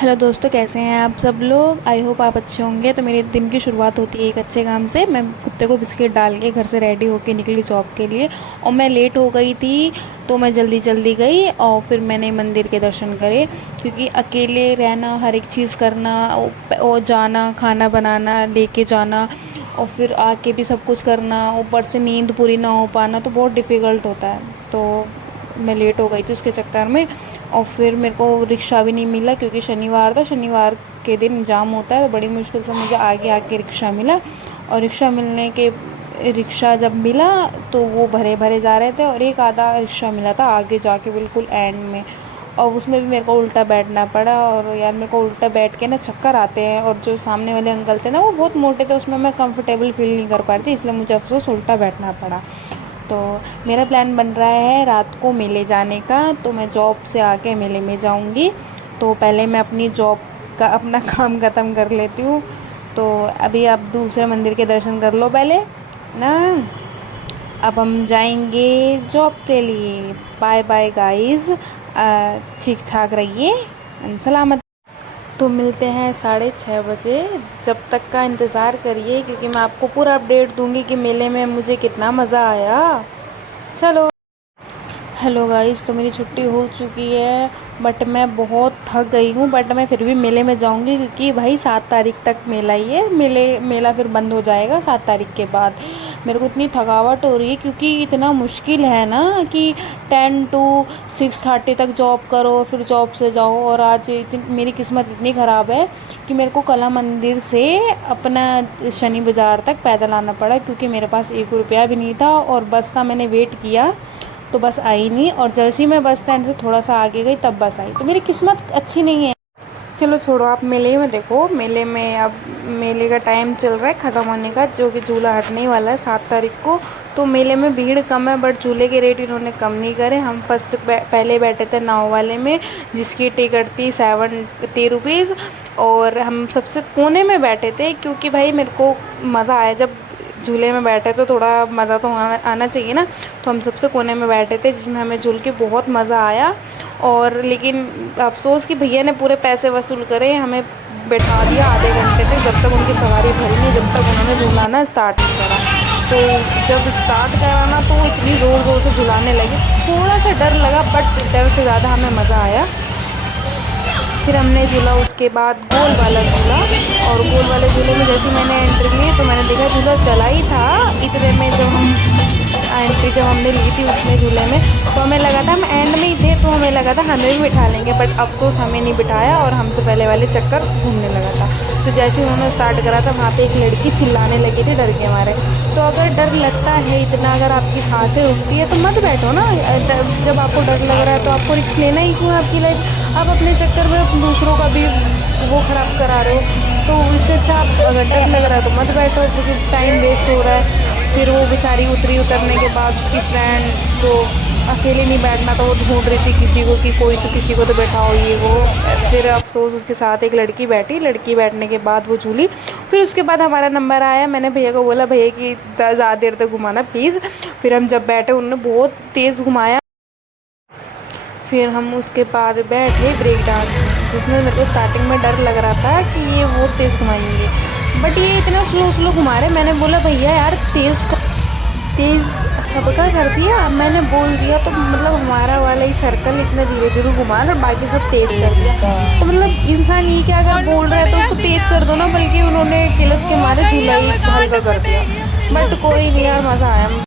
Hello दोस्तों, कैसे हैं आप सब लोग। आई होप आप अच्छे होंगे। तो मेरे दिन की शुरुआत होती है एक अच्छे काम से। मैं कुत्ते को बिस्किट डाल के घर से रेडी होके निकली जॉब के लिए, और मैं लेट हो गई थी। तो मैं जल्दी जल्दी गई और फिर मैंने मंदिर के दर्शन करे, क्योंकि अकेले रहना, हर एक चीज़ करना और जाना, खाना बनाना, लेके जाना, और फिर आके भी सब कुछ करना, ऊपर से नींद पूरी ना हो पाना, तो बहुत डिफ़िकल्ट होता है। तो मैं लेट हो गई थी उसके चक्कर में। और फिर मेरे को रिक्शा भी नहीं मिला, क्योंकि शनिवार था, शनिवार के दिन जाम होता है। तो बड़ी मुश्किल से मुझे आगे आके रिक्शा मिला, और रिक्शा मिलने के रिक्शा जब मिला तो वो भरे भरे जा रहे थे, और एक आधा रिक्शा मिला था आगे जाके बिल्कुल एंड में, और उसमें भी मेरे को उल्टा बैठना पड़ा। और यार मेरे को उल्टा बैठ के ना चक्कर आते हैं, और जो सामने वाले अंकल थे ना वो बहुत मोटे थे, उसमें मैं कंफर्टेबल फील नहीं कर पा रही थी, इसलिए मुझे अफसोस उल्टा बैठना पड़ा। तो मेरा प्लान बन रहा है रात को मेले जाने का। तो मैं जॉब से आके मेले में जाऊंगी। तो पहले मैं अपनी जॉब का अपना काम ख़त्म कर लेती हूँ। तो अभी आप दूसरे मंदिर के दर्शन कर लो पहले ना। अब हम जाएंगे जॉब के लिए। बाय बाय गाइस, ठीक ठाक रहिए, सलामत। तो मिलते हैं 6:30 बजे। जब तक का इंतज़ार करिए, क्योंकि मैं आपको पूरा अपडेट दूंगी कि मेले में मुझे कितना मज़ा आया। चलो। हेलो गाइस, तो मेरी छुट्टी हो चुकी है, बट मैं बहुत थक गई हूँ। बट मैं फिर भी मेले में जाऊँगी, क्योंकि भाई 7 तारीख तक मेला ही है। मेला फिर बंद हो जाएगा 7 तारीख के बाद। मेरे को इतनी थकावट हो रही है, क्योंकि इतना मुश्किल है ना कि 10 to 6:30 तक जॉब करो, फिर जॉब से जाओ। और आज मेरी किस्मत इतनी ख़राब है कि मेरे को कला मंदिर से अपना शनि बाज़ार तक पैदल आना पड़ा, क्योंकि मेरे पास 1 रुपया भी नहीं था। और बस का मैंने वेट किया तो बस आई नहीं, और जैसे ही मैं बस स्टैंड से थोड़ा सा आगे गई तब बस आई। तो मेरी किस्मत अच्छी नहीं है। चलो छोड़ो, आप मेले में देखो। मेले में अब मेले का टाइम चल रहा है ख़त्म होने का, जो कि झूला हटने ही वाला है 7 तारीख को। तो मेले में भीड़ कम है, बट झूले के रेट इन्होंने कम नहीं करे। हम फर्स्ट पहले बैठे थे नाव वाले में, जिसकी टिकट थी 70 रुपीज़। और हम सबसे कोने में बैठे थे, क्योंकि भाई मेरे को मज़ा आया जब झूले में बैठे, तो थोड़ा मज़ा तो आना चाहिए ना। तो हम सबसे कोने में बैठे थे, जिसमें हमें झूल के बहुत मज़ा आया। और लेकिन अफसोस कि भैया ने पूरे पैसे वसूल करे, हमें बैठा दिया आधे घंटे तक, जब तक उनकी सवारी भरी नहीं, जब तक उन्होंने झुलाना स्टार्ट नहीं करा। तो जब स्टार्ट करा ना, तो इतनी ज़ोर ज़ोर से झुलाने लगे। थोड़ा सा डर लगा, बट डर से ज़्यादा हमें मज़ा आया। फिर हमने झूला, उसके बाद गोल वाला झूला। और गोल वाले झूले में जैसे मैंने एंट्री ली, तो मैंने देखा झूला चला ही था इतने में, जब हमने ली थी उसमें झूले में, तो हमें लगा था हम एंड में ही थे, तो हमें लगा था हमें भी बिठा लेंगे। बट अफसोस हमें नहीं बिठाया, और हमसे पहले वाले चक्कर घूमने लगा था। तो जैसे उन्होंने स्टार्ट करा था, वहाँ पे एक लड़की चिल्लाने लगी थी डर के मारे। तो अगर डर लगता है इतना, अगर आपकी सांसें रुकती है, तो मत बैठो ना। जब आपको डर लग रहा है तो आपको रिस्क लेना ही क्यों है आपकी लाइफ। आप अपने चक्कर में दूसरों का भी वो ख़राब करा रहे हो। तो इससे अच्छा आप, अगर डर लग रहा है तो मत बैठो, क्योंकि टाइम वेस्ट हो रहा है। फिर वो बेचारी उतरी, उतरने के बाद उसकी फ्रेंड को अकेले नहीं बैठना था, वो ढूंढ रही थी किसी को, कि कोई तो किसी को तो बैठाओ ये वो। फिर अफसोस उसके साथ एक लड़की बैठी। लड़की बैठने के बाद वो झूली। फिर उसके बाद हमारा नंबर आया। मैंने भैया को बोला, भैया कि ज़्यादा देर तक घुमाना प्लीज़। फिर हम जब बैठे, उन्होंने बहुत तेज़ घुमाया। फिर हम उसके बाद बैठे ब्रेक डांस, जिसमें मेरे को स्टार्टिंग में डर लग रहा था कि ये बहुत तेज़ घुमाएंगे, बट ये इतना स्लो स्लो घुमा रहे। मैंने बोला, भैया यार तेज़ सबका कर दिया। मैंने बोल दिया, तो मतलब हमारा वाला ही सर्कल इतना धीरे धीरे घुमा, और बाकी सब तेज़ कर दिया। तो मतलब इंसान ये क्या, अगर बोल रहा है तो उसको तेज़ कर दो ना, बल्कि उन्होंने किलस के मारे झूला ही हल्का कर दिया। बट कोई नहीं यार, मज़ा आया।